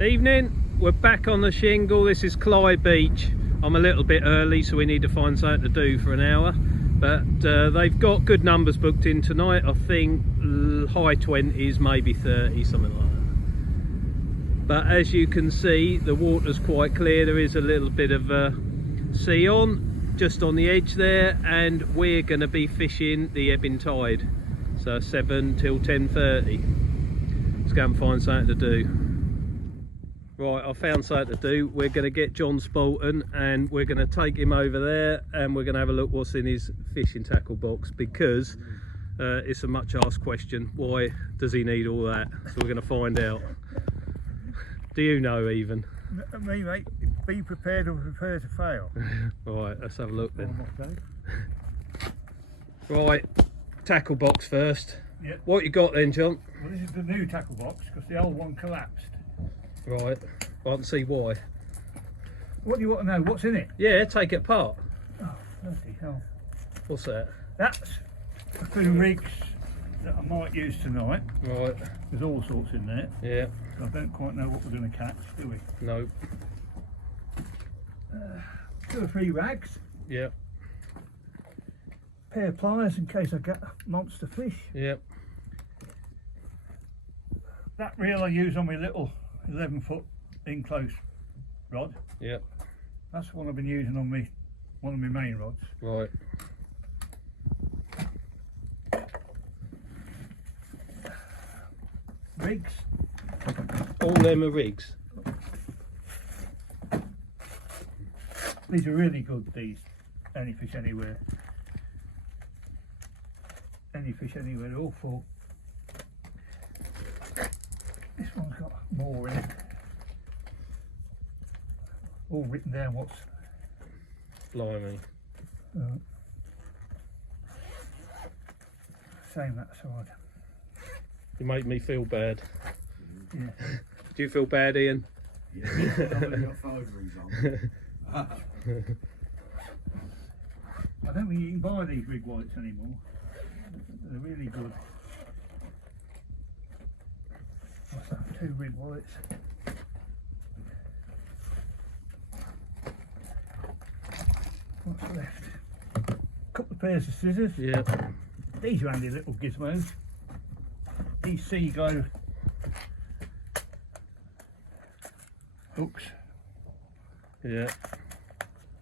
Evening, we're back on the shingle. This is Cley Beach. I'm a little bit early, so we need to find something to do for an hour, but they've got good numbers booked in tonight. I think high 20s, maybe 30, something like that. But as you can see, the water's quite clear. There is a little bit of sea on just on the edge there, and we're going to be fishing the ebbing tide, so 7 till 10:30. Let's go and find something to do. Right, I found something to do. We're going to get John Spalton and we're going to take him over there and we're going to have a look what's in his fishing tackle box, because it's a much asked question. Why does he need all that? So we're going to find out. Do you know even? Me, mate, be prepared or prepare to fail. Right, let's have a look then. Right, tackle box first. Yep. What you got then, John? Well, this is the new tackle box because the old one collapsed. Right, I can see why. What do you want to know? What's in it? Yeah, take it apart. Oh, bloody hell. What's that? That's a few rigs that I might use tonight. Right. There's all sorts in there. Yeah. I don't quite know what we're going to catch, do we? No. 2 or 3 rags. Yeah. Pair of pliers in case I get monster fish. Yeah. That reel I use on my little 11-foot in-close rod. Yeah. That's the one I've been using on one of my main rods. Right. Rigs. All them are rigs. These are really good, these. Any fish anywhere. Any fish anywhere, they're all full. This one's got more in it. All written down what's... Blimey. Same that side. You make me feel bad. Yeah. Do you feel bad, Ian? Yeah, I've only got 5 rings on. I don't think you can buy these rig whites anymore. They're really good. What's that? 2 rig whites. What's left? Couple of pairs of scissors. Yeah. These are handy little gizmos. These Seaglow hooks. Yeah.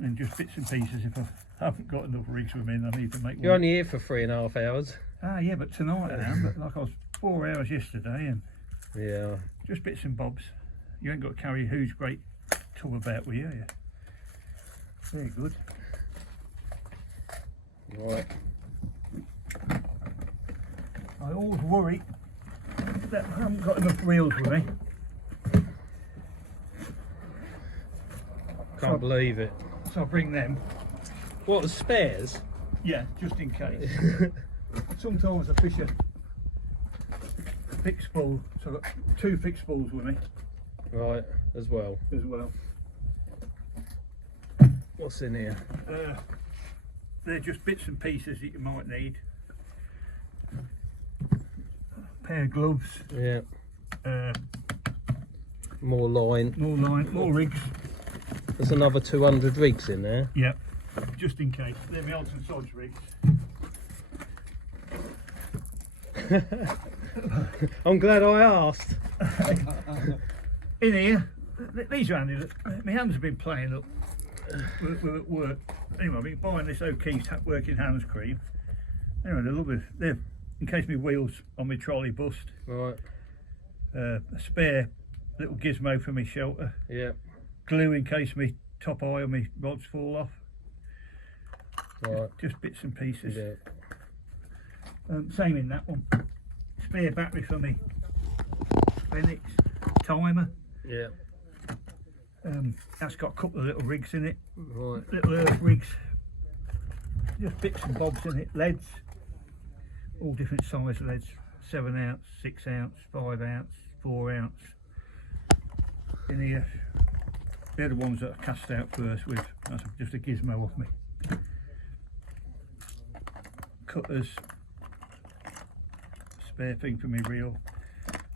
And just bits and pieces. If I haven't got enough rigs with me, I need to make one. You're only here for 3.5 hours. Ah, yeah, but tonight I am. But like I was 4 hours yesterday, and Yeah. just bits and bobs. You ain't got to carry a huge great tub about with you. Very good. Right. I always worry that I haven't got enough reels with me. Can't believe it. So I bring them. What, the spares? Yeah, just in case. Sometimes I fish a fixed spool, so I've got 2 fixed spools with me Right, as well. as well. What's in here? They're just bits and pieces that you might need. Pair of gloves, Yeah. More line. more line, more rigs. There's another 200 rigs in there. Yeah, just in case. They're my odds and sods rigs. I'm glad I asked. In here, these are handy. My hands have been playing up. We're at work. Anyway, I've been buying this O'Keefe's working hands cream. Anyway, they're lovely. They're in case my wheels on my trolley bust. Right. A spare little gizmo for my shelter. Yeah. Glue in case my top eye or my rods fall off. Right. Just bits and pieces. Yeah. Same in that one. Spare battery for me Phoenix timer. Yeah. That's got a couple of little rigs in it. Right. Little earth rigs. Just bits and bobs in it. Leads. All different size leads. 7 ounce, 6 ounce, 5 ounce, 4 ounce. In here. They're the ones that I cast out first with. That's just a gizmo off me. Cutters. Spare thing for me reel.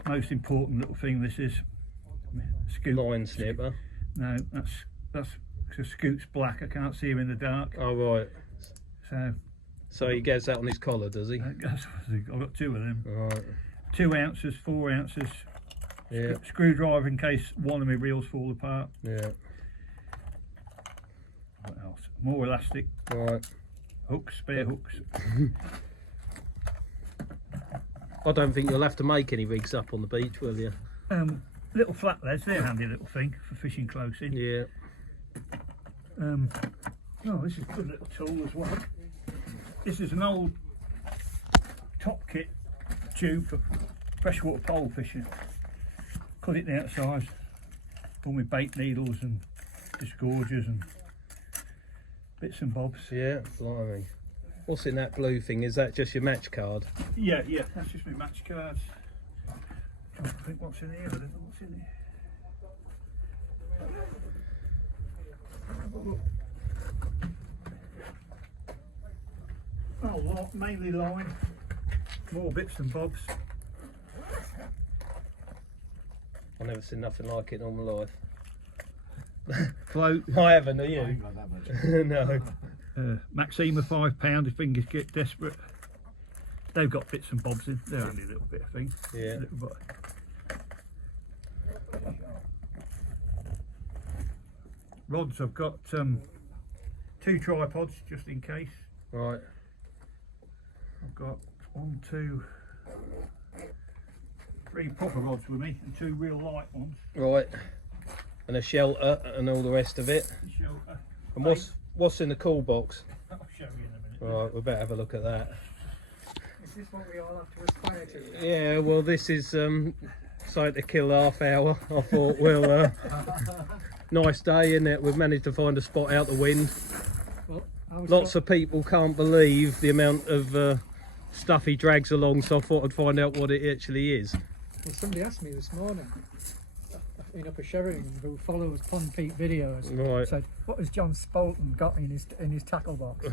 Most important little thing this is. Scoot. Line snipper. No, that's so Scoot's black. I can't see him in the dark. Oh right. So he gets that on his collar, does he? I've got 2 of them. Right. 2 ounces, 4 ounces. Yeah. Screwdriver in case one of my reels fall apart. Yeah. What else? More elastic. Right. Hooks, spare hooks. I don't think you'll have to make any rigs up on the beach, will you? Little flat leads, they're a handy little thing for fishing close in. Yeah. Oh, this is a good little tool as well. This is an old top kit tube for freshwater pole fishing. Cut it down to size. All my bait needles and disgorgers and bits and bobs. Yeah, blimey. What's in that blue thing? Is that just your match card? Yeah, that's just my match cards. I think what's in here, I don't know what's in here. Oh, mainly line, more bits and bobs. I've never seen nothing like it in all my life. Float. I haven't, are I you? ain't got that much. No. Maxima £5 if things get desperate. They've got bits and bobs in. They're only a little bit of thing. Yeah. Little bit. Rods, I've got 2 tripods just in case. Right. I've got 1, 2, 3 proper rods with me and 2 real light ones. Right. And a shelter and all the rest of it. The shelter. And what's in the cool box? I'll show you in a minute. Right, we better have a look at that. Is this what we all have to aspire to? Yeah, well this is something to kill half hour. I thought, well, nice day, isn't it? We've managed to find a spot out the wind. Well, Lots of people can't believe the amount of stuff he drags along, so I thought I'd find out what it actually is. Well, somebody asked me this morning, in Upper Sheringham, who follows Pond Pete videos, Right. said, "What has John Spolton got in his tackle box?"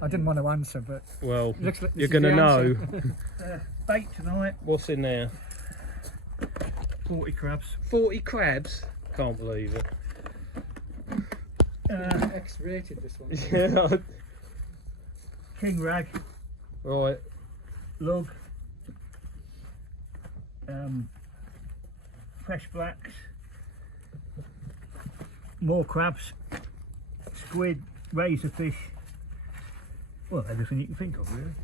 I didn't want to answer, but Well, looks like you're this is going to the know. answer. Bait tonight, What's in there? 40 crabs. 40 crabs? Can't believe it. X-rated this one. Yeah. King rag, Right. lug, fresh blacks, more crabs, squid, razorfish, well, everything you can think of really,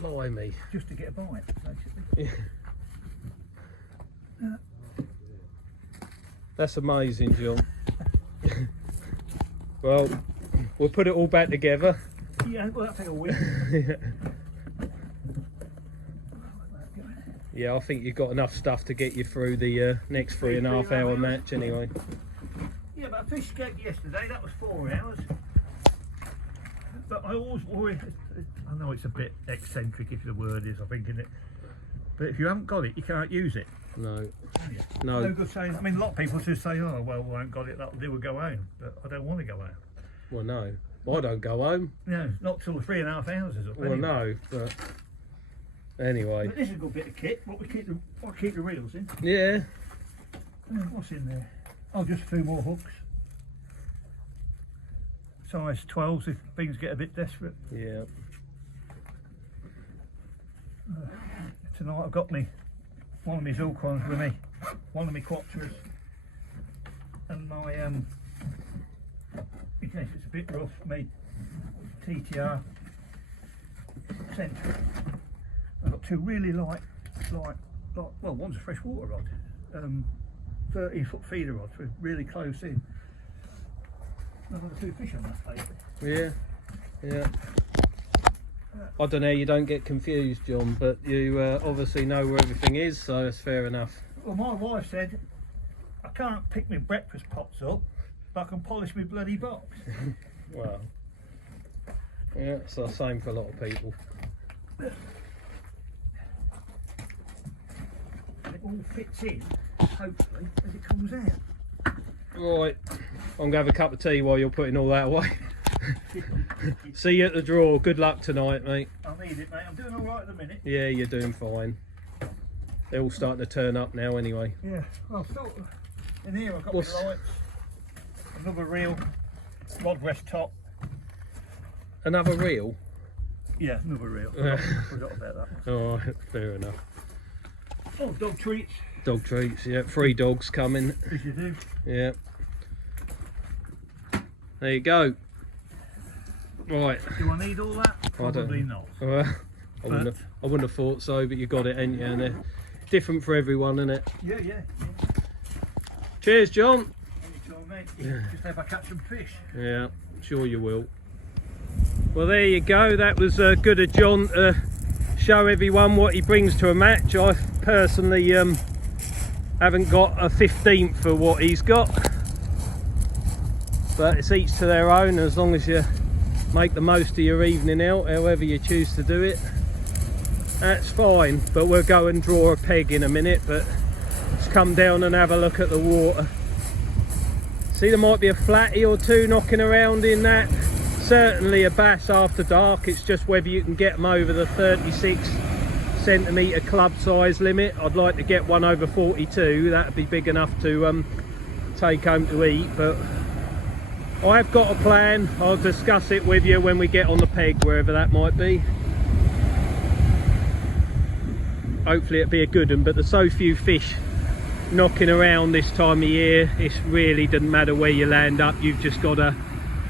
Blimey. just to get a bite basically. Yeah. That's amazing, John. Well, we'll put it all back together. Yeah, well, that'll take a week. Yeah, I think you've got enough stuff to get you through the next 3.5 hour match anyway. Yeah, but I fished skate yesterday, that was 4 hours. But I always worry, I know it's a bit eccentric if the word is, I think, isn't it? But if you haven't got it, you can't use it. No. No No. good saying, I mean, a lot of people just say, oh, well, I haven't got it, that'll do, we'll go home. But I don't want to go home. Well, no. I don't go home. No, not till the 3.5 hours is up. Well, anyway. no, but anyway. But this is a good bit of kit, what we keep the reels in. Yeah. What's in there? Oh, just a few more hooks. Size 12s if things get a bit desperate. Yeah. Tonight I've got one of my Zulcons with me, one of my Quattras, and my in case it's a bit rough, my TTR centre. I've got 2 really light, well, one's a freshwater rod, 13-foot feeder rod, so really close in. I've got 2 fish on that lately. Yeah. Yeah. I don't know, you don't get confused, John, but you obviously know where everything is, so that's fair enough. Well, my wife said, I can't pick my breakfast pots up, but I can polish my bloody box. Well, yeah, it's the same for a lot of people. And it all fits in, hopefully, as it comes out. Right, I'm going to have a cup of tea while you're putting all that away. See you at the draw. Good luck tonight, mate. I need it, mate. I'm doing all right at the minute. Yeah, you're doing fine. They're all starting to turn up now anyway. Yeah, well, I thought In here I've got What's- my lights, another reel, rod rest top. Another reel? Yeah, another reel. Forgot about that. Oh, fair enough. Oh, dog treats. Dog treats, yeah. 3 dogs coming. As you do. Yeah. There you go. Right. Do I need all that? Probably not. I wouldn't have thought so, but you got it, ain't you? And they're different for everyone, isn't it? Yeah, yeah. Cheers, John. Anytime, mate. Yeah. Just hope I catch some fish. Yeah, sure you will. Well, there you go. That was good of John to show everyone what he brings to a match. I personally haven't got a 15th for what he's got, but it's each to their own. As long as you make the most of your evening out, however you choose to do it, that's fine. But we'll go and draw a peg in a minute, but let's come down and have a look at the water. See, there might be a flatty or two knocking around in that. Certainly a bass after dark. It's just whether you can get them over the 36 centimetre club size limit. I'd like to get one over 42. That'd be big enough to take home to eat, but I've got a plan. I'll discuss it with you when we get on the peg, wherever that might be. Hopefully it'll be a good one, but there's so few fish knocking around this time of year. It really doesn't matter where you land up. You've just got to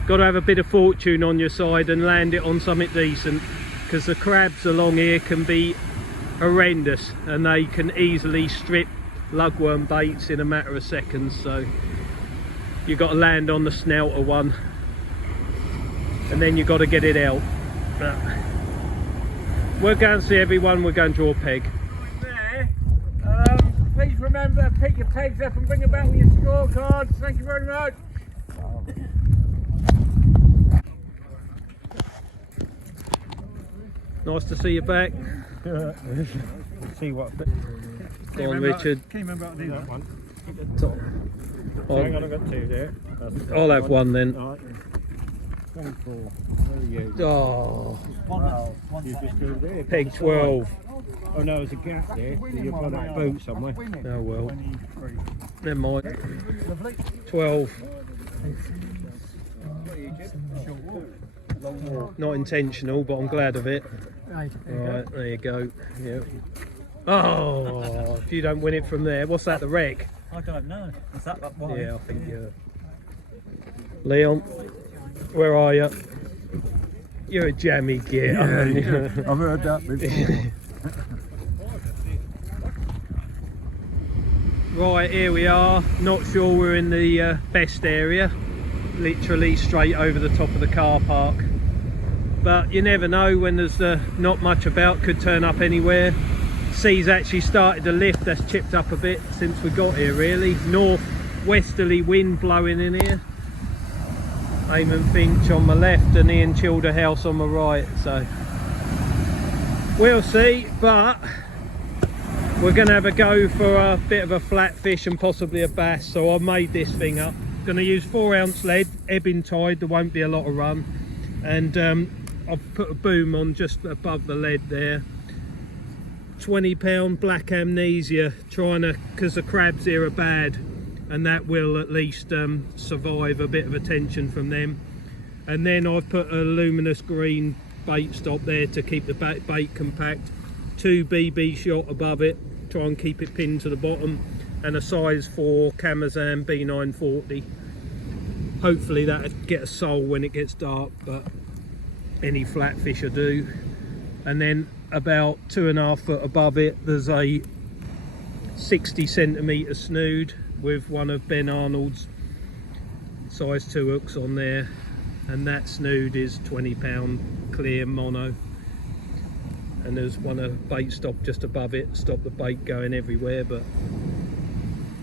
have a bit of fortune on your side and land it on something decent, because the crabs along here can be horrendous and they can easily strip lugworm baits in a matter of seconds. So you've got to land on the snouter one and then you've got to get it out. But we're going to see everyone. We're going to draw a peg. There. Please remember, pick your pegs up and bring them back with your scorecards. Thank you very much. Nice to see you back. See what. Go on, Richard. Can't remember how to do that one. I'll, I've got 2 there. I'll have one then. Right. 24. Where are you? Oh, Wow. You just go there. peg 12. Oh no, there's a gap there. So you've got that boat somewhere. Oh well, 23. never mind. Lovely. 12. Not intentional, but I'm glad of it. Right. Right, there you go. Yeah. Oh, if you don't win it from there, what's that? The wreck? I don't know. Is that one? Yeah, I think yeah. Leon, where are you? You're a jammy git, aren't you? I've heard that before. Right, here we are. Not sure we're in the best area. Literally straight over the top of the car park. But you never know when there's not much about. Could turn up anywhere. Sea's actually started to lift. That's chipped up a bit since we got here, really. North-westerly wind blowing in here. Eamon Finch on my left and Ian Childerhouse on my right. So we'll see, but we're going to have a go for a bit of a flat fish and possibly a bass. So I made this thing up. Going to use 4-ounce lead, ebbing tide. There won't be a lot of run, and I've put a boom on just above the lead there. 20-pound black amnesia, trying to, because the crabs here are bad, and that will at least survive a bit of attention from them. And then I've put a luminous green bait stop there to keep the bait compact. 2 BB shot above it, try and keep it pinned to the bottom, and a size 4 Camazam B940. Hopefully that'll get a sole when it gets dark, but any flatfish will do. And then about 2.5 foot above it, there's a 60 centimetre snood with one of Ben Arnold's size 2 hooks on there, and that snood is 20-pound clear mono. And there's one of bait stop just above it, stop the bait going everywhere. But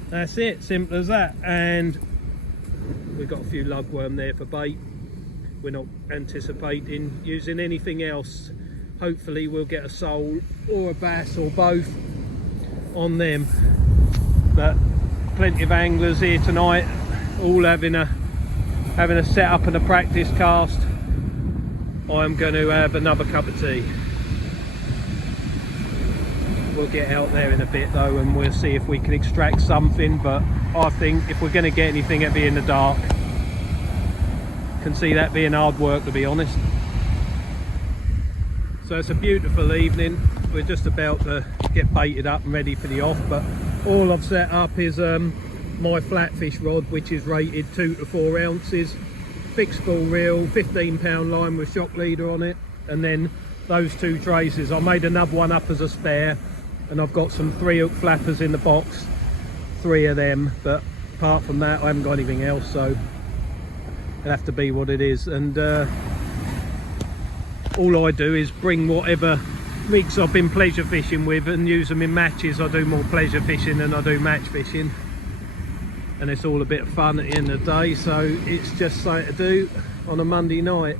that's it, simple as that. And we've got a few lugworm there for bait. We're not anticipating using anything else. Hopefully we'll get a sole or a bass or both on them. But plenty of anglers here tonight, all having a setup and a practice cast. I'm going to have another cup of tea. We'll get out there in a bit though, and we'll see if we can extract something, but I think if we're going to get anything, it'll be in the dark. Can see that being hard work, to be honest. So it's a beautiful evening. We're just about to get baited up and ready for the off, but all I've set up is my flatfish rod, which is rated 2 to 4 ounces, fixed spool reel, 15-pound line with shock leader on it, and then those 2 traces. I made another one up as a spare, and I've got some 3-hook flappers in the box, 3 of them, but apart from that I haven't got anything else, so it'll have to be what it is. And all I do is bring whatever rigs I've been pleasure fishing with and use them in matches. I do more pleasure fishing than I do match fishing, and it's all a bit of fun at the end of the day, so it's just something to do on a Monday night.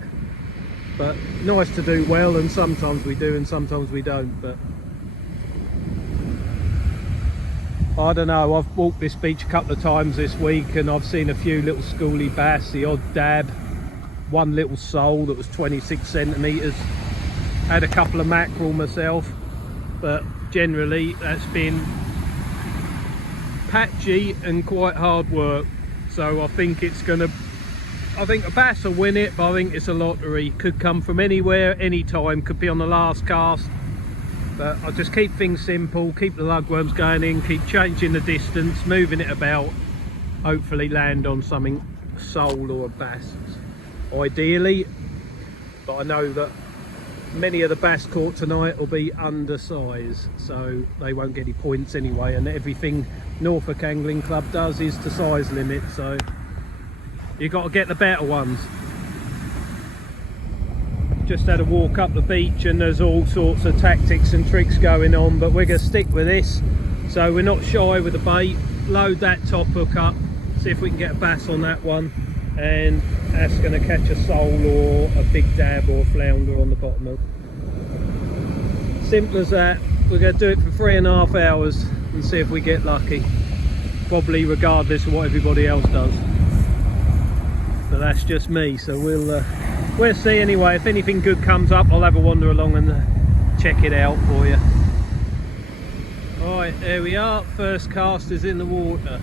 But nice to do well, and sometimes we do and sometimes we don't. But I don't know, I've walked this beach a couple of times this week and I've seen a few little schoolie bass, the odd dab, one little sole that was 26 centimetres. Had a couple of mackerel myself, but generally that's been patchy and quite hard work. So I think a bass will win it, but I think it's a lottery. Could come from anywhere, anytime, could be on the last cast. But I'll just keep things simple, keep the lugworms going in, keep changing the distance, moving it about, hopefully land on something sole or a bass ideally. But I know that many of the bass caught tonight will be undersized, so they won't get any points anyway, and everything Norfolk Angling Club does is to size limit, so you've got to get the better ones. Just had a walk up the beach and there's all sorts of tactics and tricks going on, but we're going to stick with this. So we're not shy with the bait. Load that top hook up, see if we can get a bass on that one, and that's going to catch a sole or a big dab or a flounder on the bottom hook. Simple as that. We're going to do it for 3.5 hours and see if we get lucky, probably regardless of what everybody else does. But that's just me, so we'll see anyway. If anything good comes up, I'll have a wander along and check it out for you. Alright, there we are. First cast is in the water.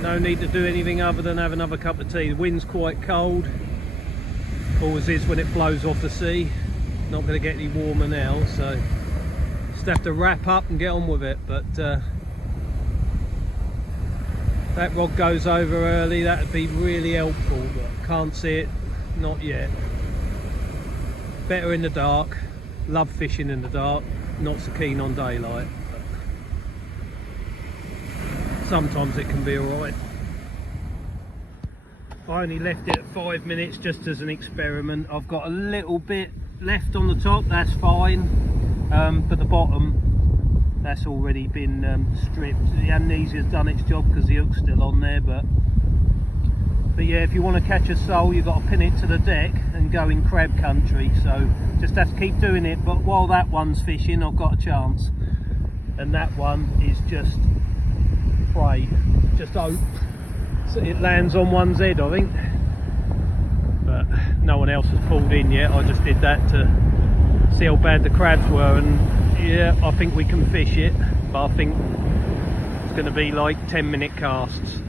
No need to do anything other than have another cup of tea. The wind's quite cold, always is when it blows off the sea. Not going to get any warmer now, so just have to wrap up and get on with it. But that rod goes over early, that would be really helpful, but can't see it, not yet. Better in the dark. Love fishing in the dark, not so keen on daylight. Sometimes it can be alright. I only left it at 5 minutes just as an experiment. I've got a little bit left on the top, that's fine, but the bottom, that's already been stripped. The amnesia's done its job because the hook's still on there, but yeah, if you want to catch a sole, you've got to pin it to the deck and go in crab country, so just have to keep doing it. But while that one's fishing, I've got a chance, and that one is just prey, just hope so it lands on one's head, I think. But no one else has pulled in yet. I just did that to see how bad the crabs were, and yeah, I think we can fish it, but I think it's going to be like 10-minute casts.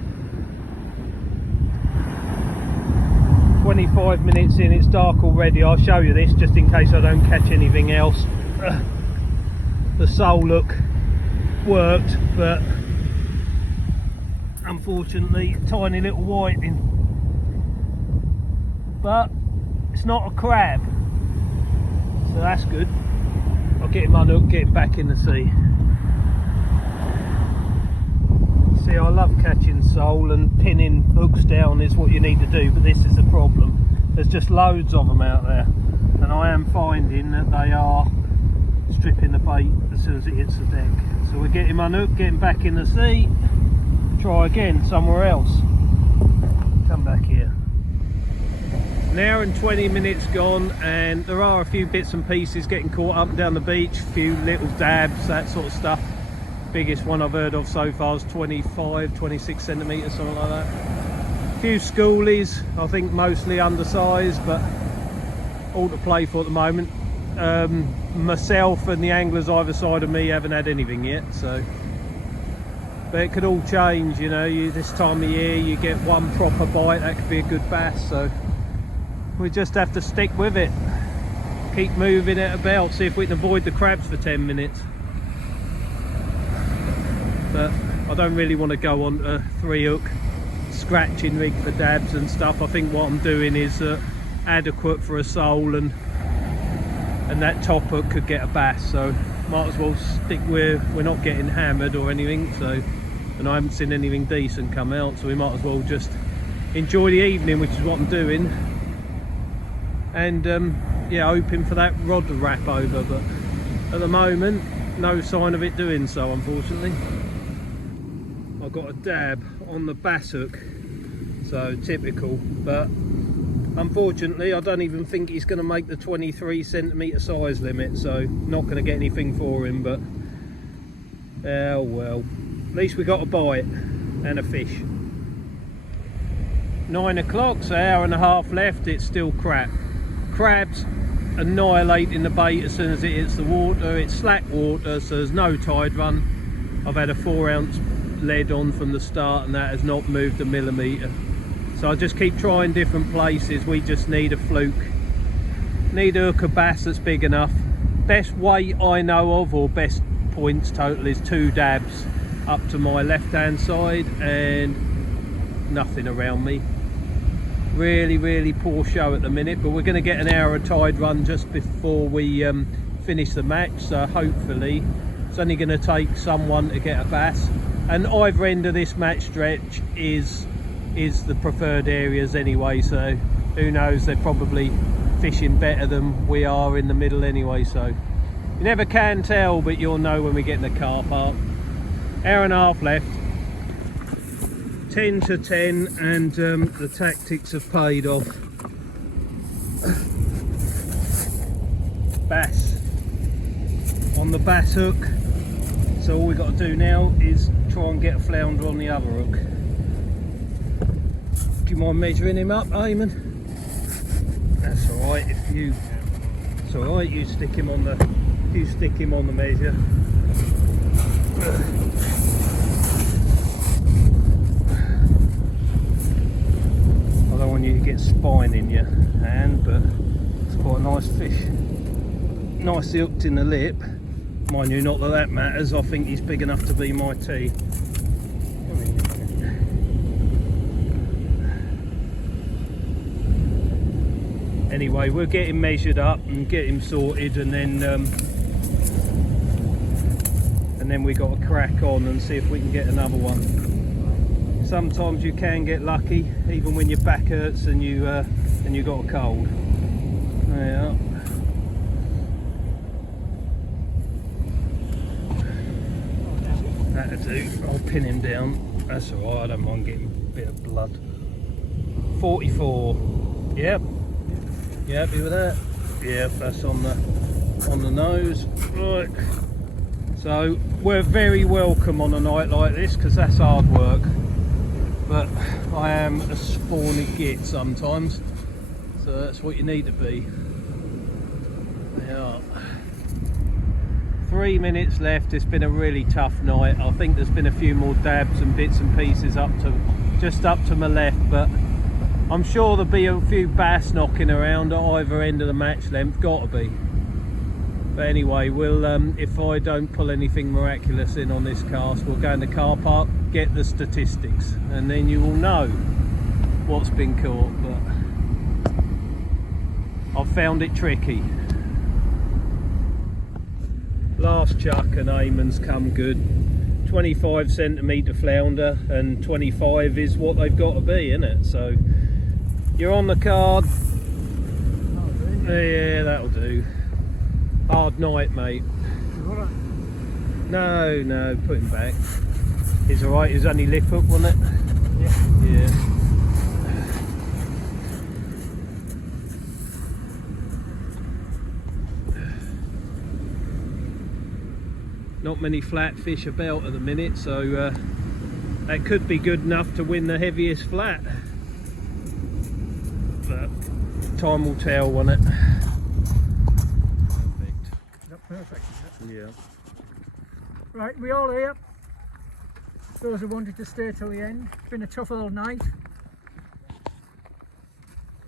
25 minutes in, it's dark already. I'll show you this just in case I don't catch anything else. The sole look worked, but unfortunately tiny little whiting, but it's not a crab, so that's good. I'll get him unhooked, get him back in the sea. See, I love catching sole, and pinning hooks down is what you need to do, but this is a problem. There's just loads of them out there, and I am finding that they are stripping the bait as soon as it hits the deck. So we get him unhooked, get him back in the sea, try again somewhere else. Come back here. An hour and 20 minutes gone, and there are a few bits and pieces getting caught up and down the beach, a few little dabs, that sort of stuff. Biggest one I've heard of so far is 26 centimetres, something like that. A few schoolies, I think mostly undersized, but all to play for at the moment. Myself and the anglers either side of me haven't had anything yet, so but it could all change, you know. This time of year you get one proper bite, that could be a good bass, so we just have to stick with it, keep moving it about, see if we can avoid the crabs for 10 minutes. But I don't really want to go on a 3-hook scratching rig for dabs and stuff. I think what I'm doing is adequate for a sole, and that top hook could get a bass, so might as well stick with, we're not getting hammered or anything, so, and I haven't seen anything decent come out, so we might as well just enjoy the evening, which is what I'm doing, and yeah, hoping for that rod to wrap over, but at the moment no sign of it doing so, unfortunately. I've got a dab on the bass hook, so typical, but unfortunately I don't even think he's going to make the 23 centimetre size limit, so not going to get anything for him, but oh well, at least we got a bite and a fish. 9 o'clock, so hour and a half left. It's still crap. Crabs annihilating the bait as soon as it hits the water. It's slack water, so there's no tide run. I've had a 4-ounce lead on from the start and that has not moved a millimetre, so I just keep trying different places. We just need a fluke, need a hook of bass that's big enough. Best weight I know of, or best points total, is 2 dabs up to my left hand side and nothing around me. Really poor show at the minute, but we're going to get an hour of tide run just before we finish the match, so hopefully it's only going to take someone to get a bass. And either end of this match stretch is the preferred areas anyway, so who knows, they're probably fishing better than we are in the middle anyway, so you never can tell, but you'll know when we get in the car park. Hour and a half left, 10 to 10, and the tactics have paid off. Bass on the bass hook, so all we got to do now is try and get a flounder on the other hook. Do you mind measuring him up, Eamon? That's alright, if you, it's alright, you stick him on the measure. I don't want you to get spine in your hand, but it's quite a nice fish. Nicely hooked in the lip. Mind you, not that that matters, I think he's big enough to be my tea. Anyway, we'll get him measured up and get him sorted, and then we got to crack on and see if we can get another one. Sometimes you can get lucky, even when your back hurts and you got a cold. Yeah. That'll do. I'll pin him down. That's alright, I don't mind getting a bit of blood. 44. Yep. You happy with that? Yeah, that's on the nose. Right. So we're very welcome on a night like this, because that's hard work. But I am a spawny git sometimes, so that's what you need to be. Yeah. 3 minutes left. It's been a really tough night. I think there's been a few more dabs and bits and pieces just up to my left, but I'm sure there'll be a few bass knocking around at either end of the match length, gotta be. But anyway, we'll if I don't pull anything miraculous in on this cast, we'll go in the car park, get the statistics, and then you will know what's been caught. But I've found it tricky. Last chuck and Eamon's come good. 25 centimetre flounder, and 25 is what they've got to be, isn't it? So you're on the card. Yeah, that'll do. Hard night, mate. No, put him back. He's alright, he's only lip hook, wasn't it? Yeah. Not many flat fish about at the minute, so that could be good enough to win the heaviest flat. But time will tell, won't it? Perfect. Yeah. Right, we all here? those who wanted to stay till the end. It's been a tough old night.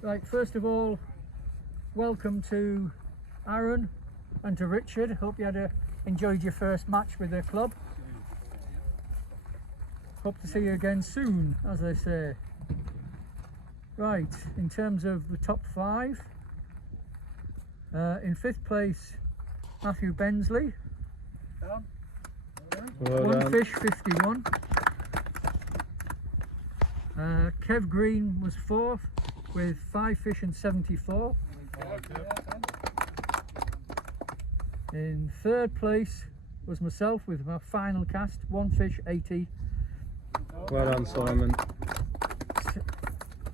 Right, first of all, welcome to Aaron and to Richard. Hope you enjoyed your first match with the club. Hope to see you again soon, as they say. Right, in terms of the top 5, in 5th place, Matthew Bensley. Well One done. fish 51. Kev Green was 4th with 5 fish and 74. In 3rd place was myself with my final cast, 1 fish 80. Well done, Simon.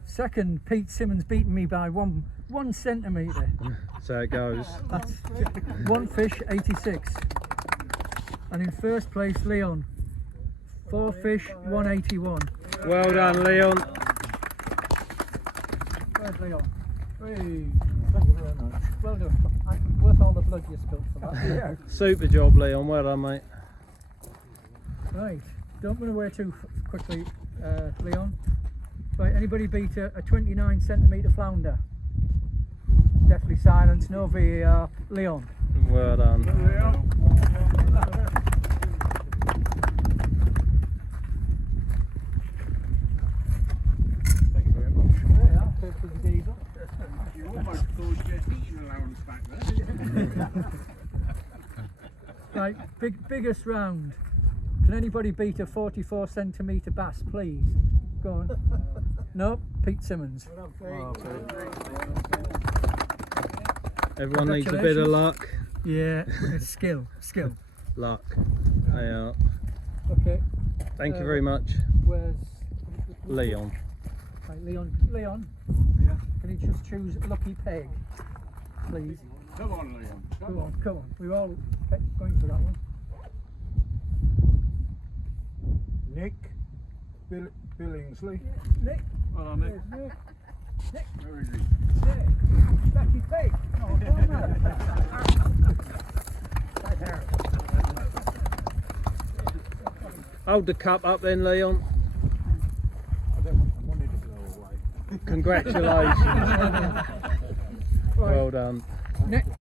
Second, Pete Simmons beating me by one centimetre. So it goes. That's 1 fish 86. And in 1st place, Leon, 4 fish 181. Well done, Leon. Right, Leon. Hey, thank you very much. Well done. Worth all the blood you spilled for that. Yeah. Super job, Leon. Well done, mate. Right, don't run away too quickly, Leon. Right, anybody beat a 29 centimetre flounder? Deathly silence, no VAR. Leon. Well done. Thank you very much. Yeah, I'll pay for the diesel. You almost caused your heating allowance back there. Right, biggest round. Can anybody beat a 44 centimetre bass, please? Go on. No, Pete Simmons. Everyone needs a bit of luck. Yeah, it's skill. Luck. They are. Okay. Thank you very much, Where's Leon. Right, Leon? Yeah. Can you just choose Lucky Peg, please? Come on, Leon. Come on. We're all going for that one. Nick Billingsley. Nick. Well done, Nick. There's Nick. Where is he? Nick. Lucky Peg. Oh, come on. Right there. Hold the cup up then, Leon. I wanted to go away. Congratulations. Right. Well done. Next.